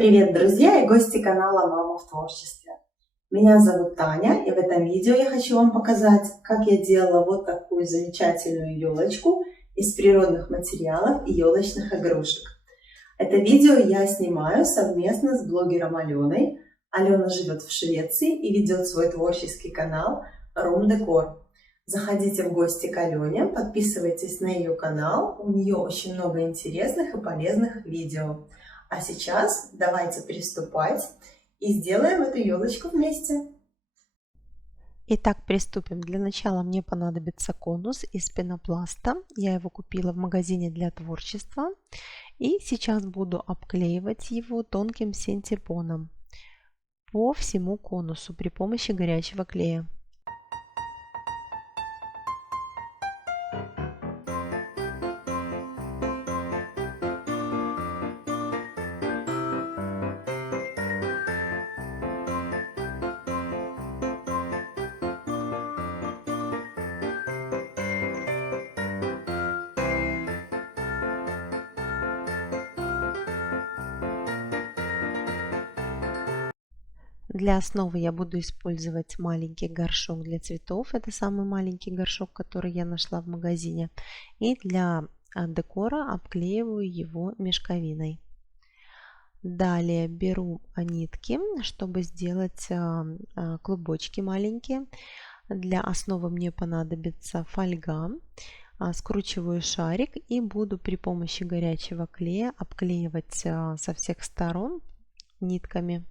Привет, друзья и гости канала «Мама в творчестве». Меня зовут Таня, и в этом видео я хочу вам показать, как я делала вот такую замечательную елочку из природных материалов и елочных игрушек. Это видео я снимаю совместно с блогером Аленой. Алена живет в Швеции и ведет свой творческий канал Room Decor. Заходите в гости к Алене, подписывайтесь на ее канал, у нее очень много интересных и полезных видео. А сейчас давайте приступать и сделаем эту елочку вместе. Итак, приступим. Для начала мне понадобится конус из пенопласта. Я его купила в магазине для творчества. И сейчас буду обклеивать его тонким синтепоном по всему конусу при помощи горячего клея. Для основы я буду использовать маленький горшок для цветов. Это самый маленький горшок, который я нашла в магазине. И для декора обклеиваю его мешковиной. Далее беру нитки, чтобы сделать клубочки маленькие. Для основы мне понадобится фольга. Скручиваю шарик и буду при помощи горячего клея обклеивать со всех сторон нитками.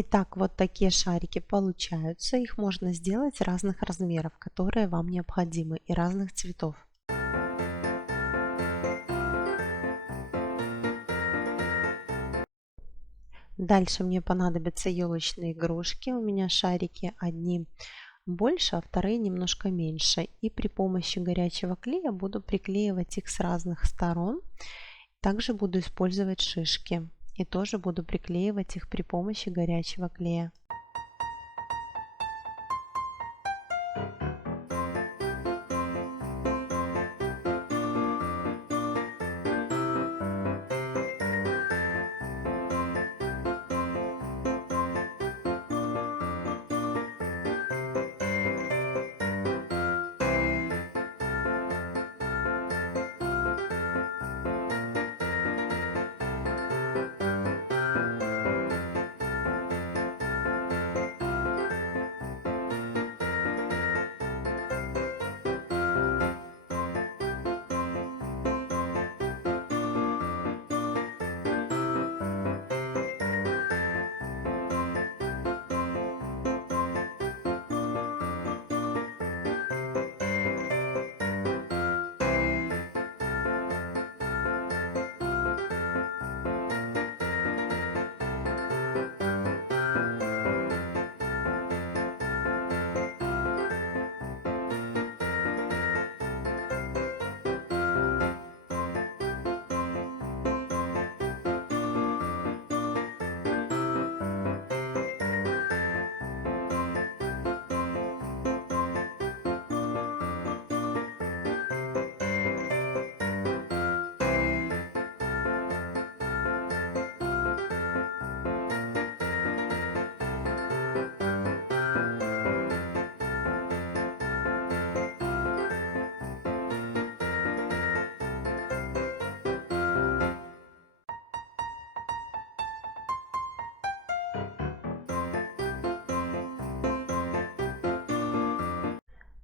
Итак, вот такие шарики получаются. Их можно сделать разных размеров, которые вам необходимы, и разных цветов. Дальше мне понадобятся елочные игрушки. У меня шарики одни больше, а вторые немножко меньше. И при помощи горячего клея буду приклеивать их с разных сторон. Также буду использовать шишки. И тоже буду приклеивать их при помощи горячего клея.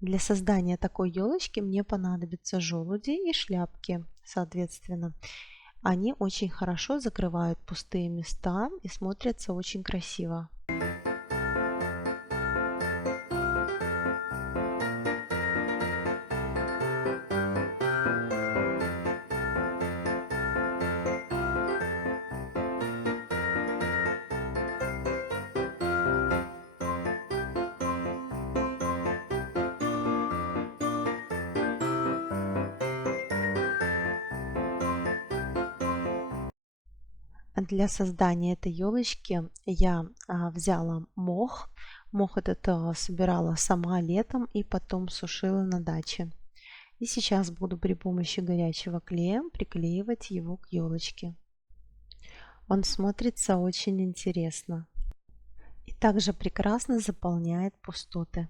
Для создания такой елочки мне понадобятся желуди и шляпки, соответственно. Они очень хорошо закрывают пустые места и смотрятся очень красиво. Для создания этой елочки я взяла мох. Мох этот собирала сама летом и потом сушила на даче. И сейчас буду при помощи горячего клея приклеивать его к елочке. Он смотрится очень интересно и также прекрасно заполняет пустоты.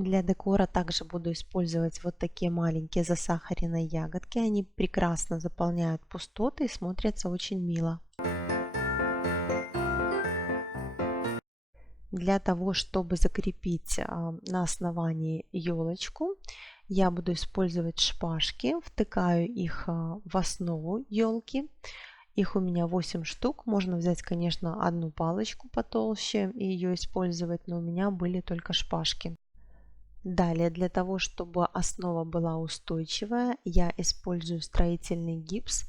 Для декора также буду использовать вот такие маленькие засахаренные ягодки. Они прекрасно заполняют пустоты и смотрятся очень мило. Для того, чтобы закрепить на основании елочку, я буду использовать шпажки. Втыкаю их в основу елки. Их у меня 8 штук. Можно взять, конечно, одну палочку потолще и ее использовать, но у меня были только шпажки. Далее, для того, чтобы основа была устойчивая, я использую строительный гипс,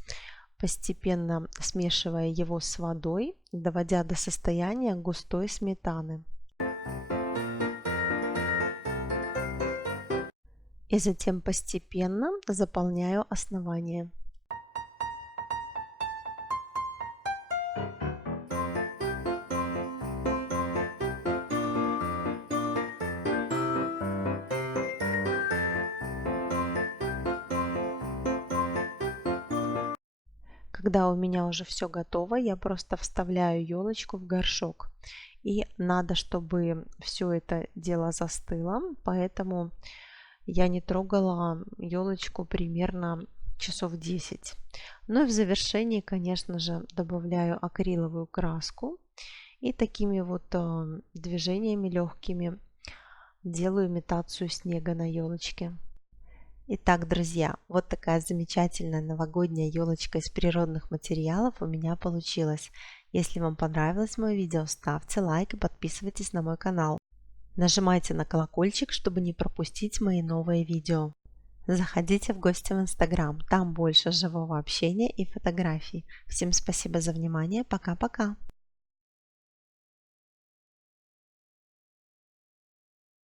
постепенно смешивая его с водой, доводя до состояния густой сметаны. И затем постепенно заполняю основание. Когда у меня уже все готово, я просто вставляю елочку в горшок. И надо, чтобы все это дело застыло, поэтому я не трогала елочку примерно часов 10. Ну и в завершении, конечно же, добавляю акриловую краску и такими вот движениями легкими делаю имитацию снега на елочке. Итак, друзья, вот такая замечательная новогодняя елочка из природных материалов у меня получилась. Если вам понравилось мое видео, ставьте лайк и подписывайтесь на мой канал. Нажимайте на колокольчик, чтобы не пропустить мои новые видео. Заходите в гости в Instagram, там больше живого общения и фотографий. Всем спасибо за внимание, пока-пока!